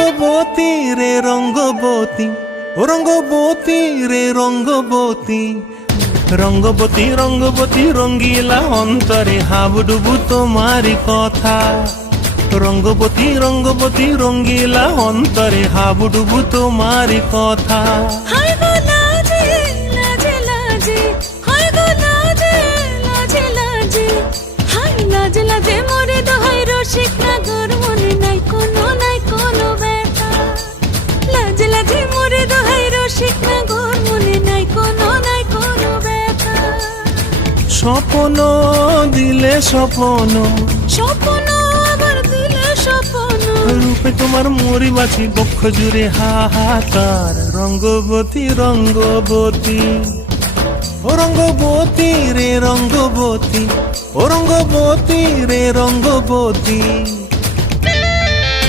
রঙ্গবতী রে রঙ্গবতী, ও রঙ্গবতী রে রঙ্গবতী, রঙ্গবতী রঙ্গবতী রঙ্গিলা অন্তরে হাবুডুবু তোমারি কথা। রঙ্গবতী রঙ্গবতী রঙ্গিলা অন্তরে হাবুডুবু তোমারি কথা। হায় গো লাজে লাজে লাজে, হায় গো লাজে লাজে লাজে, হায় লাজে লাজে মোরে দোহাই রসিক নাগর মনে নাই কোনো ব্যথা। লাজে লাজে মোরে দোহাই রসিক নাগর মনে নাই কোনো ব্যথা। স্বপ্ন দিলে স্বপ্ন, স্বপ্ন আবার দিলে স্বপ্ন, রূপে তোমার মরি বাছি বক্ষ জুড়ে হাহাকার। রঙ্গবতী রঙ্গবতী, ও রঙ্গবতী রে রঙ্গবতী, ও রঙ্গবতী রে রঙ্গবতী।